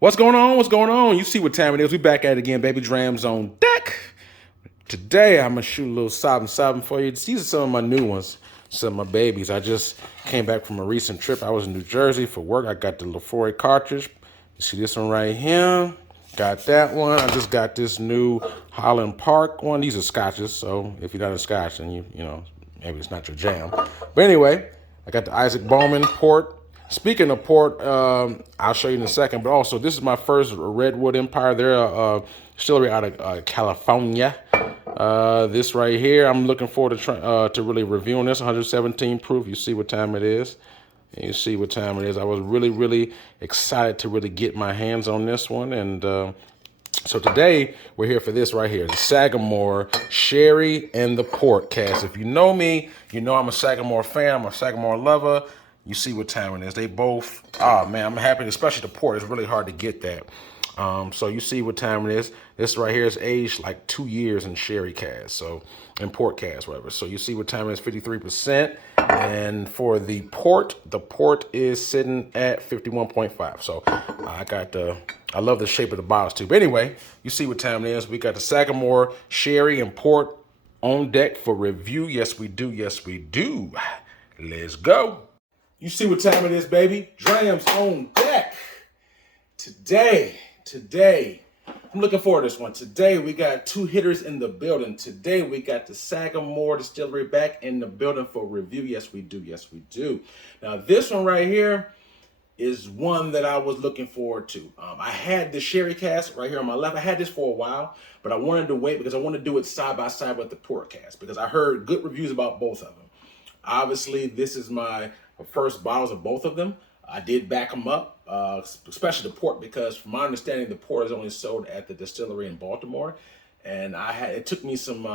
What's going on? What's going on? You see what time it is. We back at it again, baby. Drams on deck. Today, I'm going to shoot a little sobbing for you. These are some of my new ones, some of my babies. I just came back from a recent trip. I was in New Jersey for work. I got the LaFroy cartridge. You see this one right here? Got that one. I just got this new Holland Park one. These are scotches, so if you're not a scotch, then you know, maybe it's not your jam. But anyway, I got the Isaac Bowman port. Speaking of port, I'll show you in a second. But also, this is my first Redwood Empire. They're a distillery out of California. This right here, I'm looking forward to really reviewing this. 117 proof. You see what time it is. And you see what time it is. I was really excited to really get my hands on this one. And so today, we're here for this right here. The Sagamore Sherry and the Port Cask. If you know me, you know I'm a Sagamore fan. I'm a Sagamore lover. You see what time it is. They both, man, I'm happy, especially the port. It's really hard to get that. So you see what time it is. This right here is aged like 2 years in sherry cask, so in port cask, whatever. So you see what time it is, 53%. And for the port is sitting at 51.5. So I love the shape of the bottles too. But anyway, you see what time it is. We got the Sagamore Sherry and Port on deck for review. Yes, we do. Yes, we do. Let's go. You see what time it is, baby. Drams on deck. Today, I'm looking forward to this one. Today, we got two hitters in the building. Today, we got the Sagamore Distillery back in the building for review. Yes, we do. Yes, we do. Now, this one right here is one that I was looking forward to. I had the sherry cask right here on my left. I had this for a while, but I wanted to wait because I want to do it side by side with the port cask because I heard good reviews about both of them. Obviously, this is my first bottles of both of them. I did back them up, especially the port, because from my understanding, the port is only sold at the distillery in Baltimore. And it took me some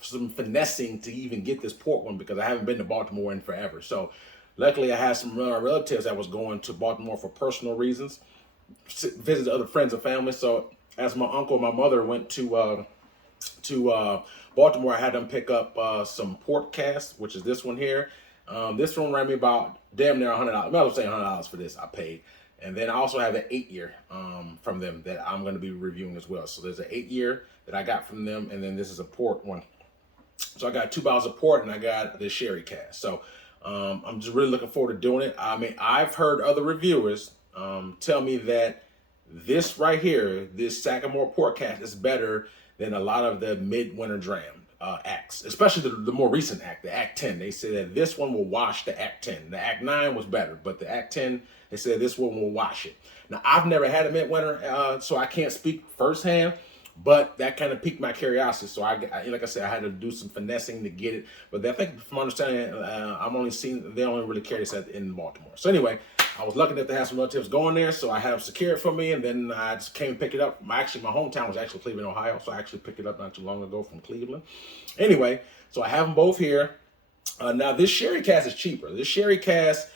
finessing to even get this port one because I haven't been to Baltimore in forever. So luckily, I had some relatives that was going to Baltimore for personal reasons, visit other friends and family. So as my uncle and my mother went to Baltimore, I had them pick up some port cask, which is this one here. This one ran me about damn near $100. I was saying $100 for this I paid. And then I also have an 8-year from them that I'm going to be reviewing as well. So there's an 8-year that I got from them, and then this is a port one. So I got 2 bottles of port, and I got the sherry cask. So I'm just really looking forward to doing it. I mean, I've heard other reviewers tell me that this right here, this Sagamore port cask, is better than a lot of the midwinter dram acts, especially the more recent act, the Act 10. They say that this one will wash the Act 10. The Act 9 was better, but the Act 10, they said this one will wash it. Now, I've never had a midwinter, so I can't speak firsthand, but that kind of piqued my curiosity. So like I said, I had to do some finessing to get it. But I think from my understanding, I'm only seeing, they only really carry this in Baltimore. So anyway, I was lucky enough to have some relatives going there, so I had them secure it for me, and then I just came and picked it up. My hometown was actually Cleveland, Ohio, so I actually picked it up not too long ago from Cleveland. Anyway, so I have them both here. Now, this sherry cask is cheaper. This sherry cask,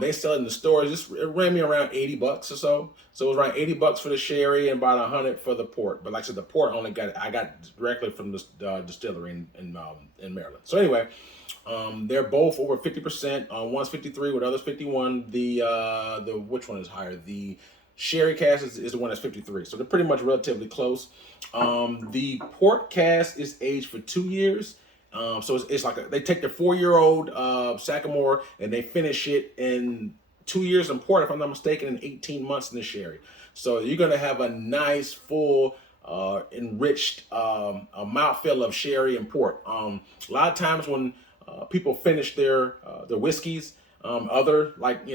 they sell it in the stores. It ran me around $80 or so. So it was around $80 for the sherry and about $100 for the port. But like I said, the port I got directly from the distillery in Maryland. So anyway, they're both over 50%. One's 53, with others 51. The which one is higher? The sherry cask is the one that's 53. So they're pretty much relatively close. The port cask is aged for 2 years. So it's like they take the 4-year-old Sagamore and they finish it in 2 years in port, if I'm not mistaken, in 18 months in the sherry. So you're gonna have a nice full enriched mouthfeel of sherry and port. A lot of times when people finish their whiskeys, other, like,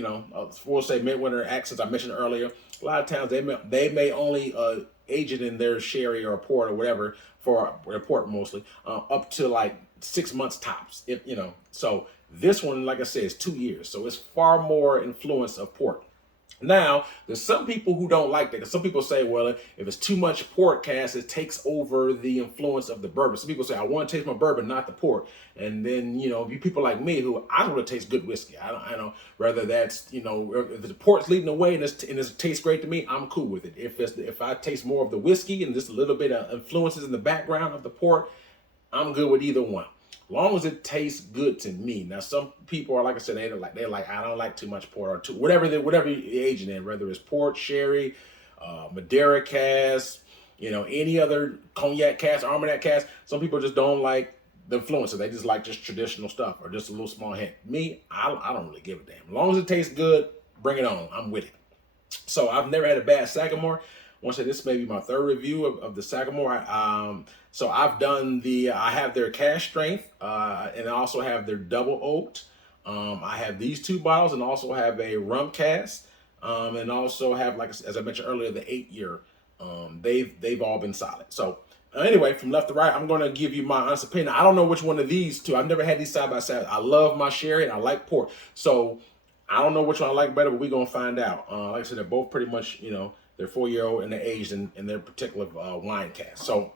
we'll say midwinter accents I mentioned earlier, a lot of times they may only age it in their sherry or port or whatever, for their port mostly, up to like 6 months tops. So this one, like I said, is 2 years. So it's far more influence of port. Now, there's some people who don't like that, because some people say, well, if it's too much port cask, it takes over the influence of the bourbon. Some people say, I want to taste my bourbon, not the port. And then, you people like me who I want to taste good whiskey. I don't whether that's, if the port's leading the way and it tastes great to me, I'm cool with it. If I taste more of the whiskey and just a little bit of influences in the background of the port, I'm good with either one. Long as it tastes good to me. Now, some people are, like I said, they're like, I don't like too much port, or whatever you're aging in, whether it's port, sherry, Madeira cask, you know, any other cognac cask, Armagnac cask. Some people just don't like the influencer. They just like just traditional stuff or just a little small hint. Me, I don't really give a damn. As long as it tastes good, bring it on. I'm with it. So I've never had a bad Sagamore. I want to say this may be my third review of the Sagamore. So I've done I have their cash strength, and I also have their double oaked. I have these two bottles and also have a rum cask, and also have, like as I mentioned earlier, the 8-year. They've all been solid. So anyway, from left to right, I'm going to give you my honest opinion. I don't know which one of these two. I've never had these side by side. I love my sherry and I like port. So I don't know which one I like better, but we're going to find out. Like I said, they're both pretty much, you know, they're 4-year-old and they're aged in their particular wine cask. So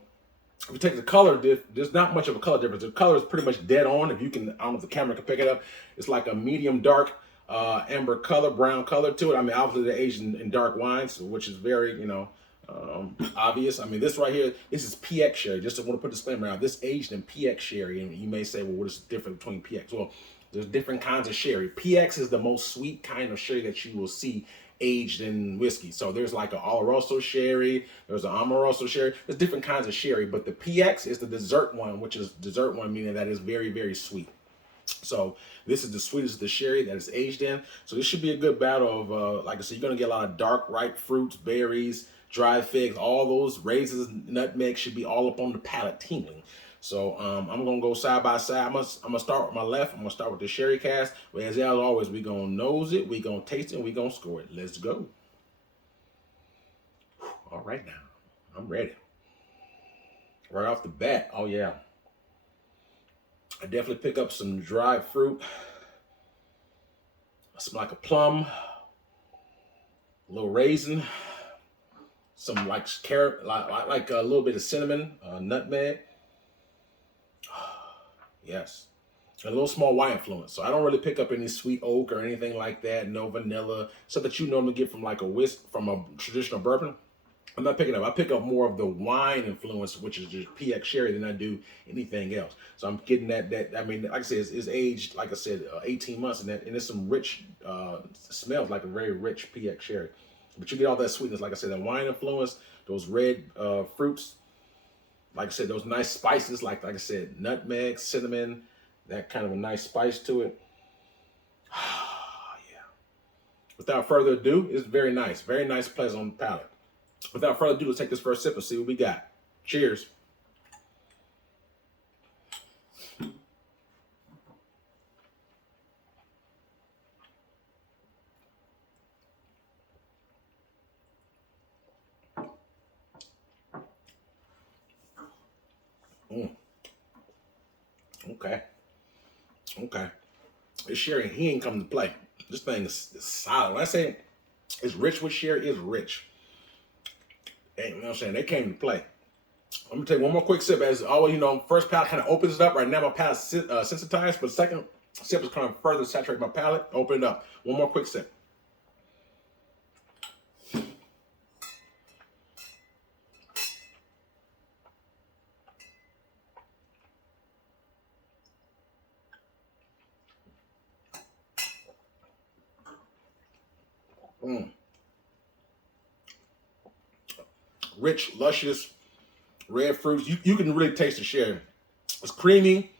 if you take the color, there's not much of a color difference. The color is pretty much dead on. If you can, I don't know if the camera can pick it up. It's like a medium dark amber color, brown color to it. I mean, obviously they're aged in dark wines, which is very, you know, obvious. I mean, this right here, this is PX sherry. Just want to put a disclaimer out. This aged in PX sherry, and you may say, well, what is the difference between PX? Well, there's different kinds of sherry. PX is the most sweet kind of sherry that you will see aged in whiskey. So there's like an Oloroso sherry, there's an Amoroso sherry. There's different kinds of sherry, but the PX is the dessert one, which is dessert one meaning that is very, very sweet. So this is the sweetest of the sherry that is aged in. So this should be a good battle of, like I said, you're going to get a lot of dark, ripe fruits, berries, dried figs, all those raisins, nutmeg should be all up on the palate tingling. So I'm going to go side by side. I'm gonna start with my left. I'm going to start with the sherry cask. But as always, we're going to nose it, we're going to taste it, and we're going to score it. Let's go. All right now. I'm ready. Right off the bat. Oh, yeah. I definitely pick up some dried fruit. Some like a plum. A little raisin. Some like carrot, like a little bit of cinnamon, nutmeg. Yes. And a little small wine influence. So I don't really pick up any sweet oak or anything like that. No vanilla. Stuff that you normally get from like from a traditional bourbon. I'm not picking up. I pick up more of the wine influence, which is just PX sherry, than I do anything else. So I'm getting that. I mean, like I said, it's aged, like I said, 18 months, and it's some rich, smells like a very rich PX sherry. But you get all that sweetness, like I said, that wine influence, those red fruits. Like I said, those nice spices, like I said, nutmeg, cinnamon, that kind of a nice spice to it. Yeah. Without further ado, it's very nice, pleasant on the palate. Without further ado, let's take this first sip and see what we got. Cheers. Okay. This sherry, he ain't come to play. This thing is solid. When I say it's rich with sherry, it's rich. Hey, you know what I'm saying? They came to play. I'm gonna take one more quick sip. As always, you know, first palate kind of opens it up. Right now, my palate sensitized, but the second sip is kind of further saturate my palate. Open it up. One more quick sip. Rich, luscious, red fruits. You can really taste the sherry. It's creamy.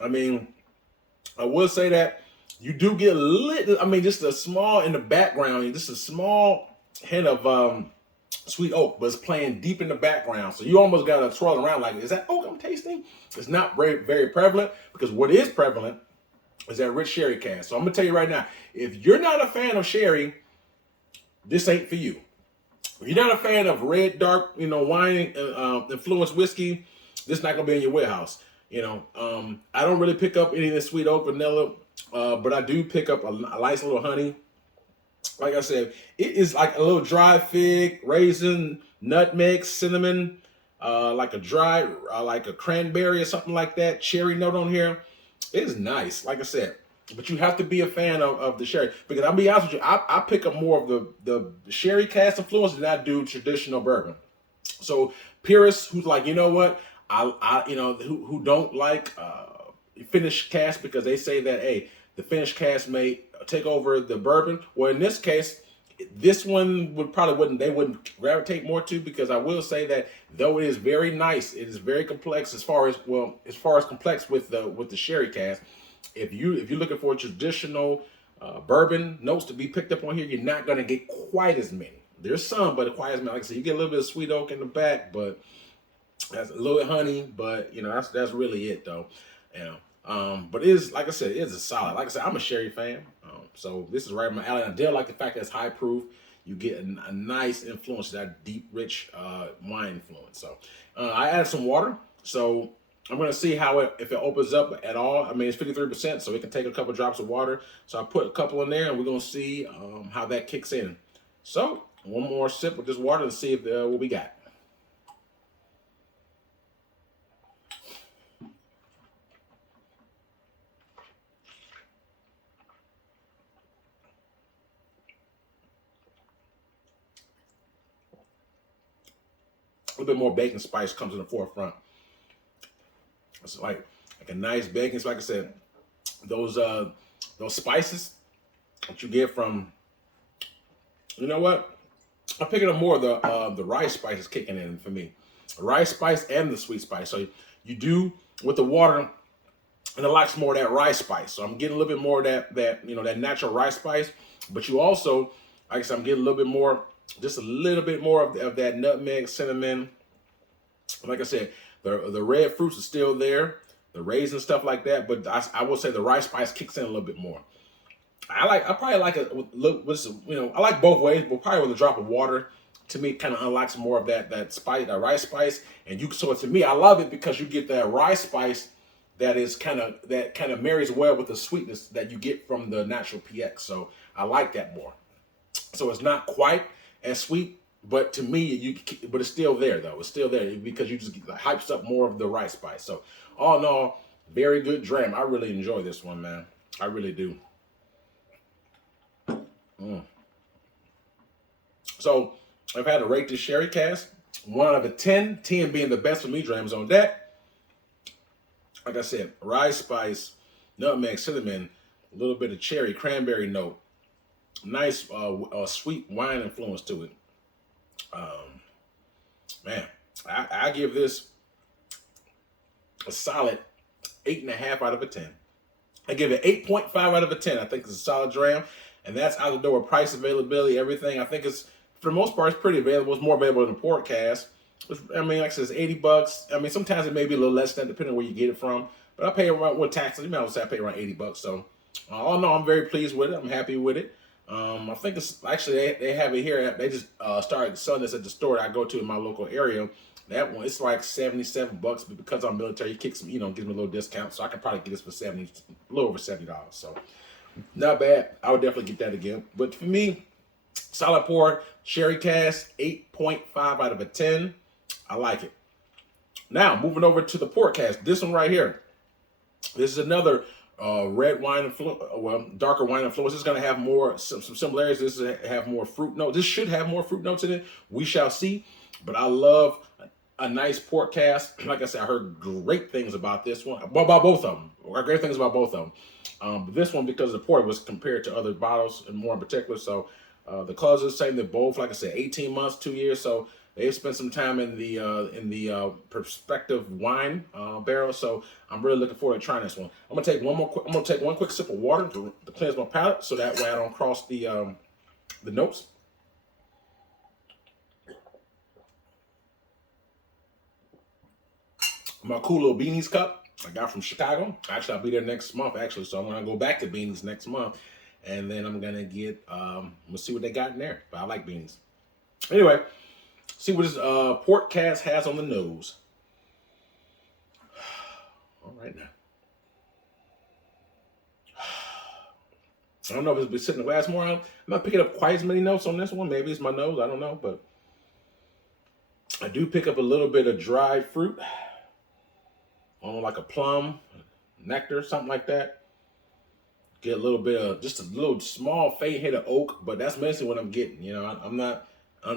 I mean, I will say that you do get a little, I mean, just a small in the background, just a small hint of sweet oak, but it's playing deep in the background. So you almost got to twirl around like, is that oak I'm tasting? It's not very, very prevalent, because what is prevalent is that rich sherry cask. So I'm going to tell you right now, if you're not a fan of sherry, this ain't for you. If you're not a fan of red, dark, you know, wine influenced whiskey, this is not going to be in your warehouse. You know, I don't really pick up any of the sweet oak, vanilla, but I do pick up a nice little honey. Like I said, it is like a little dry fig, raisin, nutmeg, cinnamon, like a dry, like a cranberry or something like that. Cherry note on here. It is nice, like I said. But you have to be a fan of the sherry, because I'll be honest with you, I pick up more of the sherry cask influence than I do traditional bourbon. So purists who's like, you know what, I you know, who don't like finished cask because they say that, hey, the finished cask may take over the bourbon. Well, in this case, This one wouldn't gravitate more to, because I will say that though it is very nice, it is very complex as far as complex with the sherry cask. If you're looking for traditional bourbon notes to be picked up on here, you're not gonna get quite as many. There's some, but quite as many. Like I said, you get a little bit of sweet oak in the back, but that's a little bit honey. But that's really it though. You know. But it is, like I said, it is a solid. Like I said, I'm a sherry fan, so this is right up my alley. I did like the fact that it's high proof. You get a nice influence, that deep, rich wine influence. So I added some water. So I'm gonna see if it opens up at all. I mean, it's 53%, so it can take a couple drops of water. So I put a couple in there, and we're gonna see how that kicks in. So one more sip with this water to see if what we got. A little bit more bacon spice comes in the forefront. It's like a nice bacon. So like I said, those spices that you get from, you know what? I'm picking up more of the rice spices kicking in for me. The rice spice and the sweet spice. So you do with the water, and it likes more of that rice spice. So I'm getting a little bit more of that natural rice spice. But you also, like I said, I'm getting a little bit more, just a little bit more of that nutmeg, cinnamon. Like I said, the red fruits are still there, the raisins, stuff like that. But I will say the rice spice kicks in a little bit more. I probably like it. I like both ways, but probably with a drop of water, to me, kind of unlocks more of that spice, that rice spice. And so to me, I love it because you get that rice spice that kind of marries well with the sweetness that you get from the natural PX. So I like that more. So it's not quite as sweet, but to me, but it's still there though. It's still there because you just hypes up more of the rice spice. So all in all, very good dram. I really enjoy this one, man. I really do. So I've had to rate this sherry cask 1 out of 10, 10 being the best for me. Drams on deck. Like I said, rice spice, nutmeg, cinnamon, a little bit of cherry, cranberry note, nice sweet wine influence to it. Man, I give this a solid 8.5 out of 10. I give it 8.5 out of 10. I think it's a solid dram, and that's out the door. Price, availability, everything. I think it's, for the most part, it's pretty available. It's more available than the port cask. I mean, like I said, it's $80. I mean, sometimes it may be a little less than that, depending on where you get it from. But I pay around, with taxes, you might as well say I pay around $80. So, all in all, I'm very pleased with it. I'm happy with it. I think it's actually, they have it here. They just started selling this at the store that I go to in my local area. That one, it's like $77, but because I'm military, he kicks me, gives me a little discount, so I can probably get this for a little over $70. So not bad. I would definitely get that again. But for me, solid pour, sherry cask, 8.5 out of 10. I like it. Now moving over to the port cask. This one right here. This is another red wine darker wine influence. This is going to have some similarities. This is have more fruit notes. This should have more fruit notes in it. We shall see. But I love a nice port cask. Like I said, I heard great things about this one, about both of them. Great things about both of them. But this one, because the port was compared to other bottles, and more in particular. So the colors are the same. They're both, like I said, 18 months, 2 years. So they've spent some time in the perspective wine barrel. So I'm really looking forward to trying this one. I'm gonna take one quick sip of water to cleanse my palate, so that way I don't cross the notes. My cool little beanies cup I got from Chicago. Actually, I'll be there next month. Actually, so I'm gonna go back to beanies next month, and then I'm gonna get we'll see what they got in there. But I like beanies. Anyway, see what this port cask has on the nose. All right now. I don't know if it's been sitting in the glass more. I'm not picking up quite as many notes on this one. Maybe it's my nose. I don't know, but I do pick up a little bit of dried fruit. Like a plum, nectar, something like that. Get a little bit of, just a little small faint hit of oak, but that's mostly what I'm getting. I don't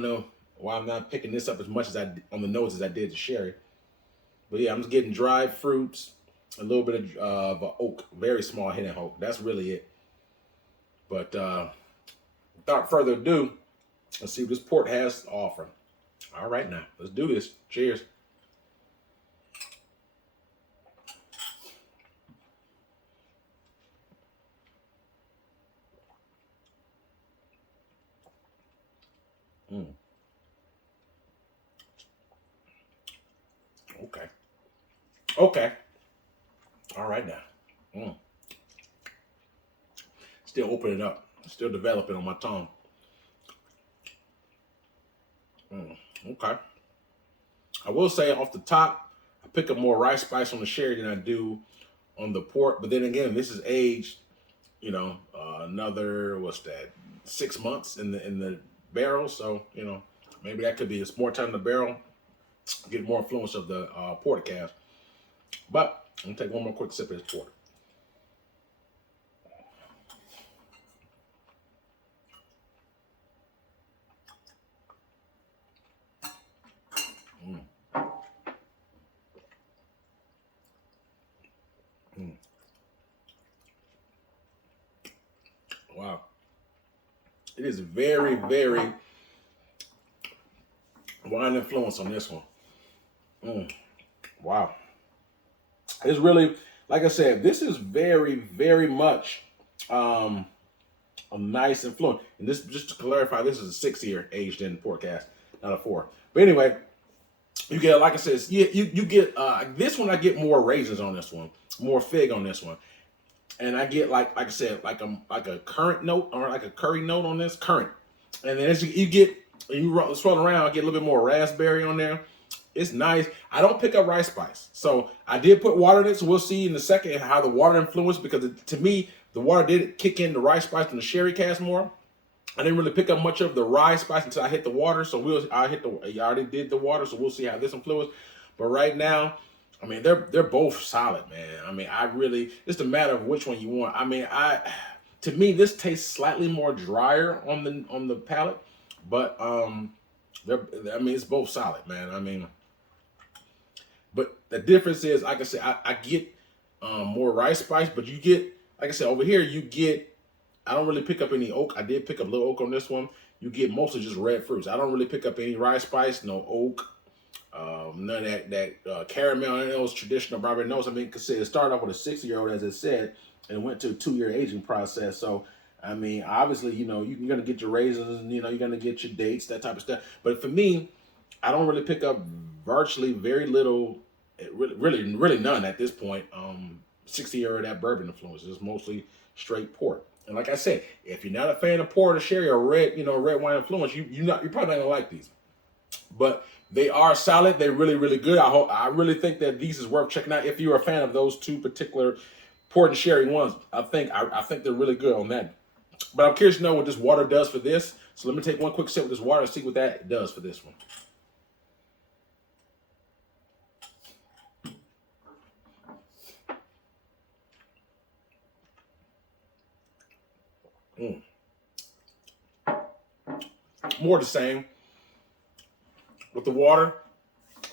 know why I'm not picking this up as much as on the nose as I did the sherry. But yeah, I'm just getting dried fruits, a little bit of oak, very small hit of oak. That's really it. But without further ado, let's see what this port has to offer. All right, now let's do this. Cheers. Mm. Okay. Okay. All right now. Mm. Still opening up. Still developing on my tongue. Mm. Okay. I will say off the top, I pick up more rice spice on the sherry than I do on the port. But then again, this is aged, another, what's that, 6 months in the barrel. So, maybe that could be, it's more time in the barrel, get more influence of the porter cask. But I'm gonna take one more quick sip of this porter. Mm. Mm. Wow. It is very, very wine influence on this one. Mm. Wow. It's really, like I said, this is very, very much a nice influence. And this, just to clarify, this is a 6-year aged in port cask, not a 4. But anyway, you get, like I said, you get this one. I get more raisins on this one, more fig on this one, and I get like I said, like a currant note or like a curry note on this currant, and then as you get swirl around, I get a little bit more raspberry on there. It's nice. I don't pick up rice spice, so I did put water in it. So we'll see in a second how the water influenced, because to me the water did kick in the rice spice and the sherry cask more. I didn't really pick up much of the rye spice until I hit the water. So I already did the water, so we'll see how this influences. But right now, I mean, they're both solid, man. I mean, it's a matter of which one you want. I mean, to me this tastes slightly more drier on the palate, but it's both solid, man. I mean, but the difference is, like I said, I get more rice spice, but you get, like I said, over here you get. I don't really pick up any oak. I did pick up a little oak on this one. You get mostly just red fruits. I don't really pick up any rice spice, no oak, none of that caramel, none of those traditional Barbary notes. I mean, because it started off with a 6-year-old, as it said, and went to a 2-year aging process. So, I mean, obviously, you're going to get your raisins, and, you're going to get your dates, that type of stuff. But for me, I don't really pick up virtually very little, really none at this point. 60-year-old that bourbon influence is mostly straight port. And like I said, if you're not a fan of port or sherry or red wine influence, you're probably not gonna like these. But they are solid. They're really, really good. I really think that these is worth checking out if you're a fan of those two particular port and sherry ones. I think they're really good on that. But I'm curious to know what this water does for this. So let me take one quick sip of this water and see what that does for this one. Mm. More the same with the water.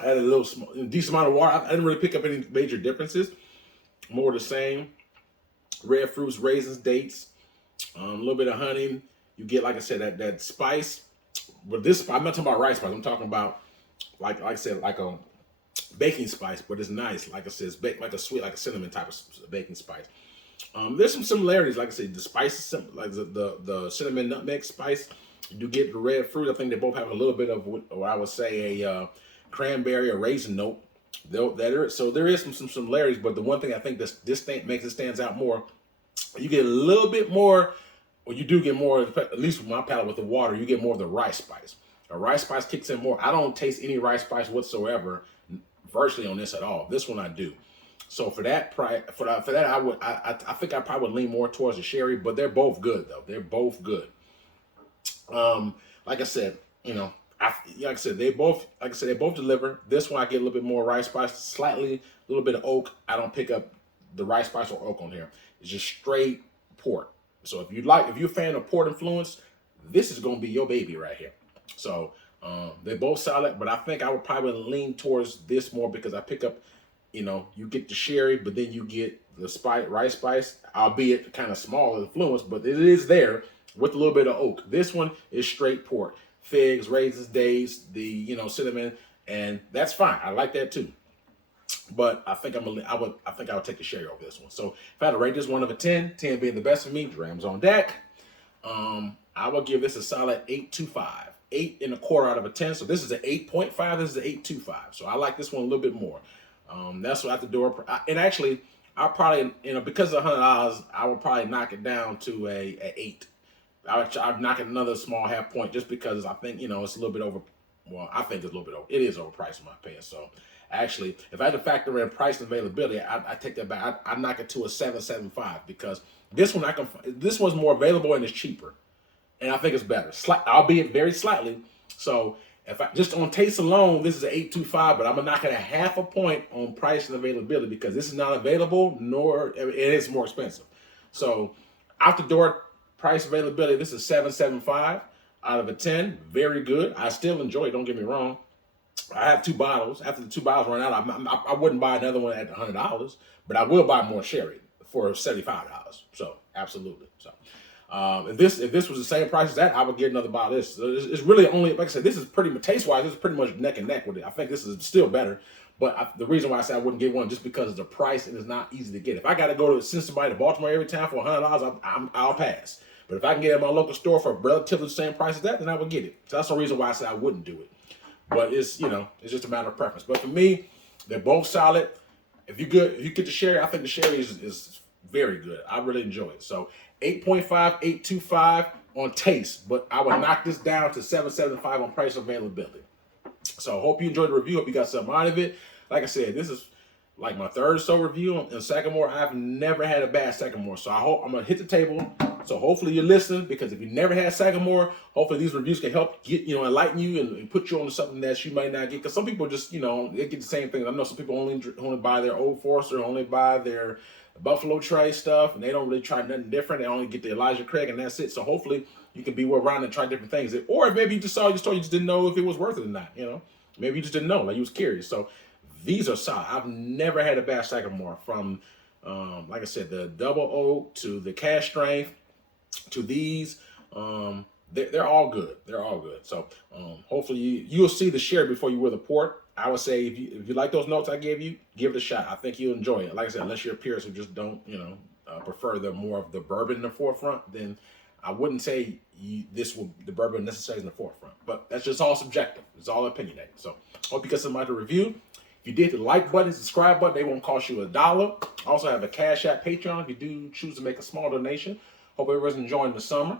I had a decent amount of water. I didn't really pick up any major differences. More the same. Red fruits, raisins, dates, a little bit of honey. You get, like I said, that spice. But this, I'm not talking about rice spice. I'm talking about, like I said, like a baking spice, but it's nice. Like I said, it's baked like a sweet, like a cinnamon type of baking spice. There's some similarities, like I said, the spices, like the cinnamon nutmeg spice. You do get the red fruit. I think they both have a little bit of what I would say a cranberry or raisin note. So there is some similarities, but the one thing I think this thing makes it stands out more, you get a little bit more, or you do get more, at least with my palate with the water, you get more of the rice spice. The rice spice kicks in more. I don't taste any rice spice whatsoever, virtually on this at all. This one I do. So for that, I think I probably would lean more towards the sherry, but they're both good though. They're both good. Like I said, they both deliver. This one I get a little bit more rice spice, slightly a little bit of oak. I don't pick up the rice spice or oak on here. It's just straight port. So if you're a fan of port influence, this is gonna be your baby right here. So they're both solid, but I think I would probably lean towards this more because I pick up, you get the sherry, but then you get the rice spice, albeit kind of small influence, but it is there. with a little bit of oak. This one is straight port, figs, raisins, dates, the cinnamon, and that's fine. I like that too. But I think I think I would take the sherry over this one. So if I had to rate this 1 out of 10, 10 being the best for me, Drams on deck. I will give this a solid 8.25. 8.25 out of 10. So this is an 8.5. This is an 8.25. So I like this one a little bit more. That's what at the door. And actually, I'll probably, because of $100, I would probably knock it down to a 8. I'd knock it another small half point just because I think, it's a little bit over. Well, I think it's a little bit over. It is overpriced in my opinion. So actually, if I had to factor in price and availability, I take that back. I knock it to a 7.75 because this one's more available and it's cheaper. And I think it's better, albeit very slightly. So if I just on taste alone, this is an 8.25, but I'm gonna knock it a half a point on price and availability because this is not available, nor it is more expensive. So out the door, price availability, this is 7.75 out of a 10. Very good. I still enjoy it. Don't get me wrong. I have 2 bottles. After the 2 bottles run out, I wouldn't buy another one at $100, but I will buy more sherry for $75. So absolutely. So. If this was the same price as that, I would get another bottle of this. So it's really only, like I said, this is pretty much, taste-wise, this is pretty much neck and neck with it. I think this is still better, but the reason why I said I wouldn't get one just because of the price and it's not easy to get. If I got to go to send somebody to Baltimore every time for $100, I'll pass. But if I can get it at my local store for relatively the same price as that, then I would get it. So that's the reason why I said I wouldn't do it. But it's it's just a matter of preference. But for me, they're both solid. If you get the sherry, I think the sherry is very good. I really enjoy it. So 8.5, 8.25 on taste, but I would knock this down to 7.75 on price availability. So hope you enjoyed the review. Hope you got something out of it. Like I said, this is like my 3rd or so review on Sagamore. I've never had a bad Sagamore, so I hope I'm gonna hit the table. So hopefully you're listening, because if you never had Sagamore, hopefully these reviews can help get enlighten you and put you on something that you might not get. Because some people just they get the same thing. I know some people only buy their Old Forester, only buy their Buffalo Trace stuff, and they don't really try nothing different. They only get the Elijah Craig, and that's it. So hopefully you can be well rounded and try different things. Or maybe you just saw your store, you just didn't know if it was worth it or not. Maybe you just didn't know, like you was curious. So these are solid. I've never had a bad Sagamore, from like I said, the double oak to the cask strength to these. They're all good. They're all good. So hopefully you'll see the sherry before you will the port. I would say if you like those notes I gave you, give it a shot. I think you'll enjoy it. Like I said, unless you're a purist who just don't prefer the more of the bourbon in the forefront, then I wouldn't say the bourbon necessarily in the forefront. But that's just all subjective. It's all opinionated. So hope you got something to review. If you did, the like button, subscribe button, they won't cost you $1. I also have a Cash App, Patreon if you do choose to make a small donation. Hope everyone's enjoying the summer.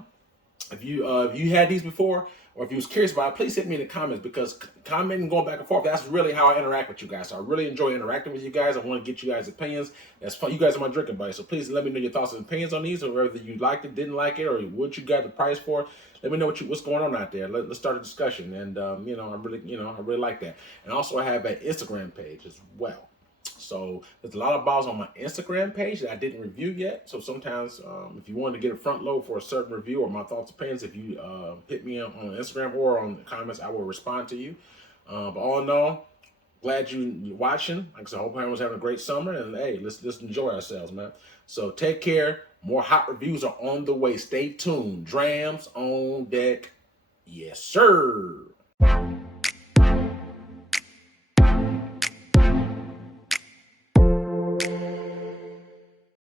If you had these before, or if you was curious about it, please hit me in the comments, because commenting and going back and forth, that's really how I interact with you guys. So I really enjoy interacting with you guys. I want to get you guys' opinions. That's fun. You guys are my drinking buddies, so please let me know your thoughts and opinions on these, or whether you liked it, didn't like it, or what you got the price for. Let me know what's going on out there. Let's start a discussion. And I really like that. And also I have an Instagram page as well. So there's a lot of bottles on my Instagram page that I didn't review yet. So sometimes if you wanted to get a front load for a certain review or my thoughts, opinions, if you hit me on Instagram or on the comments, I will respond to you. But all in all, glad you're watching. Like I said, I hope everyone's having a great summer. And hey, let's enjoy ourselves, man. So take care. More hot reviews are on the way. Stay tuned. Drams on deck. Yes, sir.